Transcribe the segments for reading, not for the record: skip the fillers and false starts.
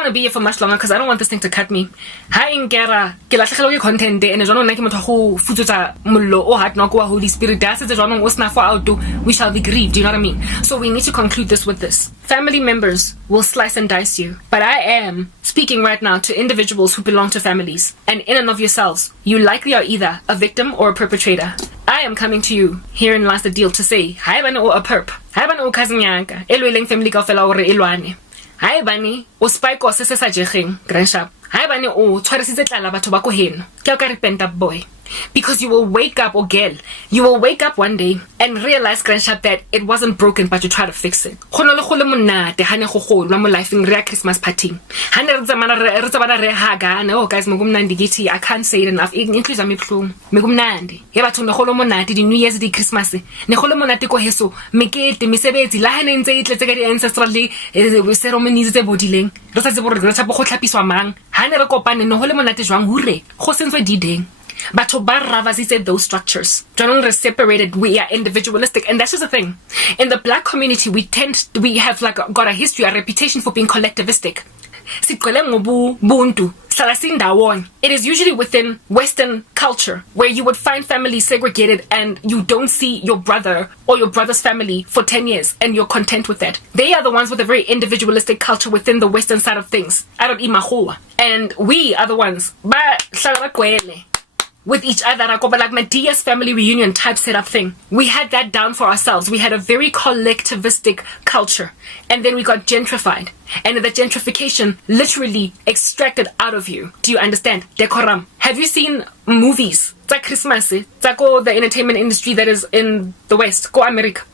want to be here for much longer because I don't want this thing to cut me. Ha inkera ke latlhegelwa ke content and jwanong nna ke motho go futsutsa mollo o hard knock wa Holy Spirit da se jwanong o sna for out we shall be grieved, you know what I mean? So we need to conclude this with this. Family members will slice and dice you, but I am speaking right now to individuals who belong to families, and in and of yourselves, you likely are either a victim or a perpetrator. I am coming to you here in Last the Deal to say, hi bani o a perp, hi bani o cousin yaka, elweleng family kaofela ore elwane. Hi bani o spike o se sa jegeng, grandshap. Hi bani o tshwarisitse tlala batho ba ko heno. Ke ka repent up boy. Because you will wake up, or girl, you will wake up one day and realize, grandshap, that it wasn't broken, but you try to fix it. Go no le go le monate ha ne go golwa mo life ing re Christmas party. Ha ne re tsabana re haga ne, oh guys mogumnandi githi, I can't say it enough. Include me plum. Megumnandi. He batho ne go le monate di New Year's di Christmas. Ne go le monate ko heso. Mekete mesebetsi la ha ne ntse itletse ka di ancestral ceremonies tse bodileng. Re sa tsebo re grandshap go tlhapiswa mang. Ha ne re kopane no go le monate jwang hure. Go sentswe dideng. But said those structures. We're separated, we are individualistic, and that's just the thing. In the black community, we have like got a history, a reputation for being collectivistic. It is usually within Western culture where you would find families segregated and you don't see your brother or your brother's family for 10 years and you're content with that. They are the ones with a very individualistic culture within the Western side of things. And we are the ones with each other, like my DS family reunion type setup thing. We had that down for ourselves. We had a very collectivistic culture, and then we got gentrified, and the gentrification literally extracted out of you. Do you understand? Decorum. Have you seen movies? Christmas, the entertainment industry that is in the West, go America.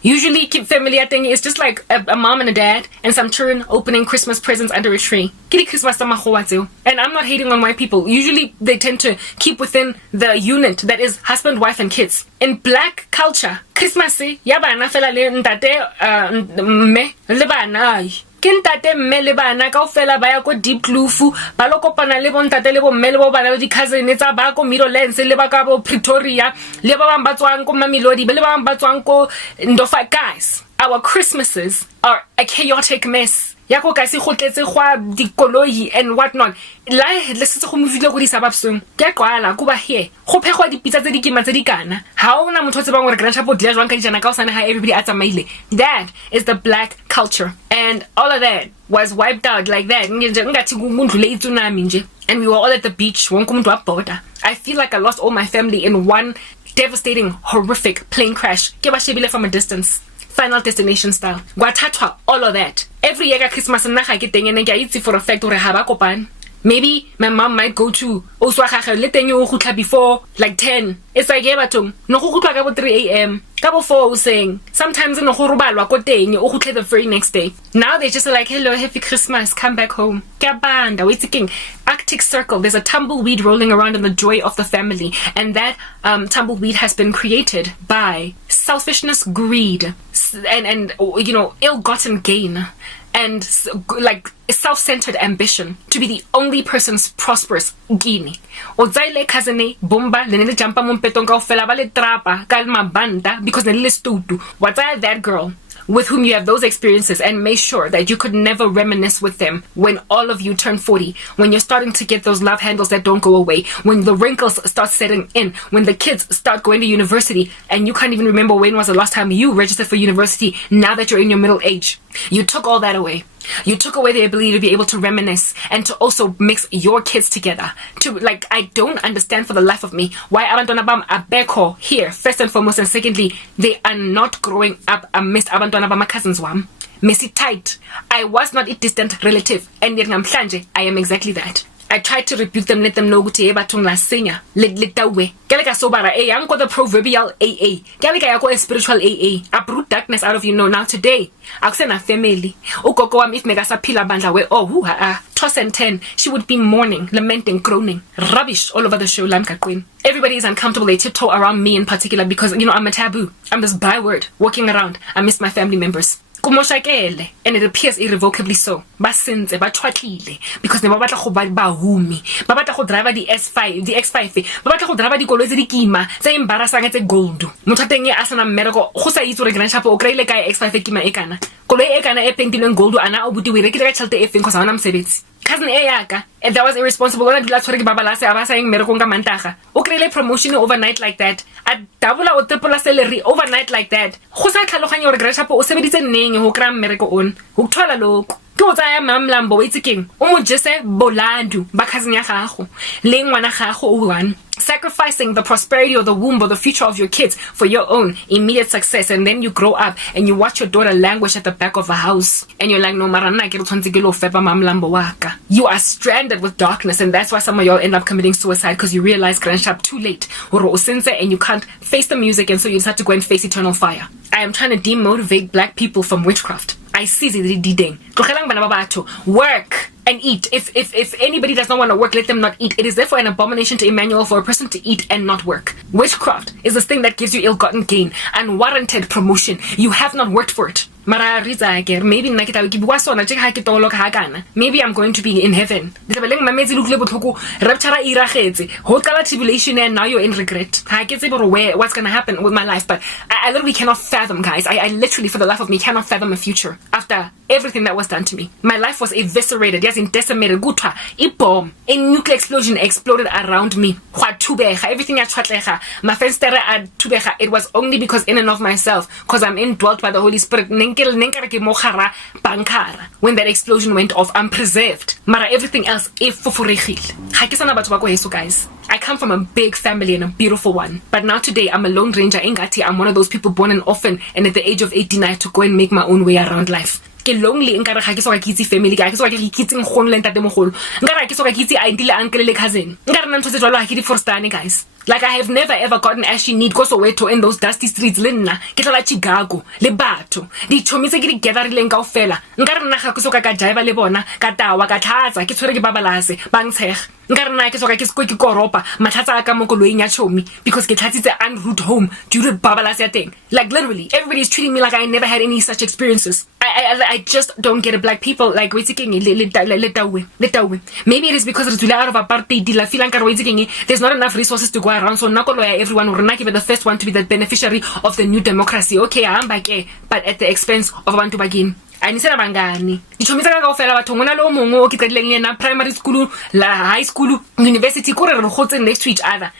Usually, keep family thing is just like a mom and a dad and some children opening Christmas presents under a tree. And I'm not hating on white people. Usually, they tend to keep within the unit that is husband, wife, and kids. In black culture, Christmas, yabana fela le ntate me le bana. Kintate mme le bana kaofela ba ya ko deep kloof ba lo kopana le bontate le bo mme le bo bana le di cousin tsa ba ko Middlelands le ba ka bo Pretoria le ba bang ba tswang ko Mamelodi le ba bang ba tswang ko Ndofa. Guys, our Christmases are a chaotic mess. Yako kasi khotletse gwa dikoloi and whatnot. La le se go movile go di sababsong ke kwala go ba here go phegwa dipitsa tse di kima tse di kana ha ona motho tse bang gore grandshap o dira jwang ka dijana ka o sana ha everybody a tsamaile. That is the black culture, and all of that was wiped out like that. Ngathi umuntu le tsunami nje, and we were all at the beach wonke umuntu wa border. I feel like I lost all my family in one devastating, horrific plane crash. Ke ba shebile from a distance. Final Destination style. Gwathatwa, all of that. Every year Christmas nna ga ke teng ene ke a itse for a fact gore ha ba kopane. Maybe my mom might go to Oswagage le teng o gutla before like 10. It's like batong no go gutla ka bo 3 a.m. ka bo 4 saying. Sometimes no go robalwa ko teng o gutle the very next day. Now they just like, hello, happy Christmas, come back home. Ke banda wait king. Arctic Circle, there's a tumbleweed rolling around in the joy of the family, and that tumbleweed has been created by selfishness, greed, and ill-gotten gain, and like self-centered ambition to be the only person's prosperous gini. Ozaile kazene bomba lenele jampa mompetong kaofela ba le trapa ka mabanda because nele stutu. What's that girl with whom you have those experiences, and make sure that you could never reminisce with them when all of you turn 40, when you're starting to get those love handles that don't go away, when the wrinkles start setting in, when the kids start going to university and you can't even remember when was the last time you registered for university now that you're in your middle age. You took all that away. You took away the ability to be able to reminisce and to also mix your kids together. I don't understand for the life of me why abantwana bam abeko here, first and foremost, and secondly, they are not growing up amidst abantwana bam cousins wam. Messy tight. I was not a distant relative, and yet namhlanje I am exactly that. I tried to rebuke them, let them know kuti batong la senya letawe keleka sobara yanko the proverbial AA keleka yako spiritual AA uproot darkness out of you. Now today akusena family ugogo wami if megasaphila bandla we toss and turn, she would be mourning, lamenting, groaning, rubbish all over the show. Everybody is uncomfortable. They tiptoe around me in particular because I'm a taboo. I'm this byword walking around. I miss my family members. kumoshakele, and it appears irrevocably so. Ba sentse ba tshwatlile because ne ba batla go ba bahumi, ba batla go drive di S5, di X5, ba batla go drive dikoloi tse di kima tse embarrassing tse gold. Motho teng a sana mmereko go sa itse re Grand Chapel o kreile kae X5 kima e kana. Koloi e kana e pentileng gold ana o buti we rekile ka tšhelete e feng go sa bana mosebetsi. Cousin Eyaka, and that was irresponsible. When I did tshware ke babalase aba saying mereko nga mantaga. O kreile promotion overnight like that. A double o triple salary overnight like that. Go sa tlhaloganya gore Grand Chapel o sebeditse neng go kra mmereko on. Go thola loko. Ke o tsaya mamlambo o itse keng o mo jese boladu ba cousin ya gago le ngwana gago o one, sacrificing the prosperity of the womb or the future of your kids for your own immediate success, and then you grow up and you watch your daughter languish at the back of a house and you're like, no marana ke re tshwantse ke lo fepa mamlambo waka. You are stranded with darkness, and that's why some of y'all end up committing suicide, because you realize Grand Chap too late or o sense and you can't face the music, and so you decide to go and face eternal fire. I am trying to demotivate black people from witchcraft. I see the diding. Work and eat. If anybody does not want to work, let them not eat. It is therefore an abomination to Emmanuel for a person to eat and not work. Witchcraft is this thing that gives you ill-gotten gain, unwarranted promotion. You have not worked for it. Maybe I'm going to be in heaven. Tribulation, and now you're in regret. What's gonna happen with my life? But I literally cannot fathom, guys. I literally, for the life of me, cannot fathom a future after everything that was done to me. My life was eviscerated, yes, decimated. A bomb, a nuclear explosion exploded around me. Everything my friends, it was only because in and of myself, because I'm indwelt by the Holy Spirit. When that explosion went off, I'm preserved. Mara everything else is guys. I come from a big family and a beautiful one. But now today, I'm a lone ranger. I'm one of those people born an orphan, and at the age of 18, I had to go and make my own way around life. Ke lonely nkare ga ke so ka kitse family ga ke so ka ke kitse nggono le ntate mogolo nkare ke so ka kitse a intile uncle le cousin nkare nna ntse jwalo ha ke di forstane, guys. Like, I have never ever gotten ashy need go Soweto in those dusty streets le nna ke tla Chicago le batho di chomise ke di gatherileng kaofela nkare nna ga ke so ka jive le bona ka tawa ka tlhatsa ke tshwere ke babalase ba ntshega nkare nna ke so ka ke sko ke koropa matlhatsa ka mo koloing ya chomi because ke tlhatsitse en route home due to babalase ya teng. Like, literally everybody is treating me like I never had any such experiences. I just don't get it. Black people, like, maybe it is because it's out of apartheid. There's not enough resources to go around, so everyone will not be the first one to be the beneficiary of the new democracy. Okay, I'm back, but at the expense of one to begin. I need bangani. Dichomisa ka ofela batho ngwana lo mongwe o ke tsedileng le na primary school, la high school, university kore re gotse next to each other.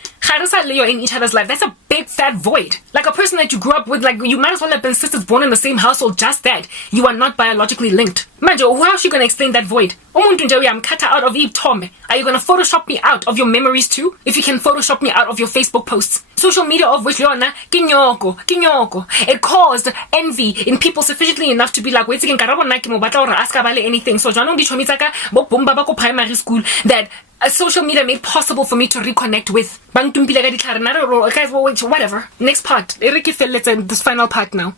You're in each other's life. That's a big fat void. Like a person that you grew up with, like you might as well have been sisters born in the same household, just that you are not biologically linked. Manjo, how is you gonna explain that void? I'm cut out of Eve Tom. Are you gonna Photoshop me out of your memories too? If you can Photoshop me out of your Facebook posts. Social media of which you're kinyoko. It caused envy in people sufficiently enough to be like, wait again, ask about anything. So primary school that social media made possible for me to reconnect with. Guys, whatever. Next part. This final part now.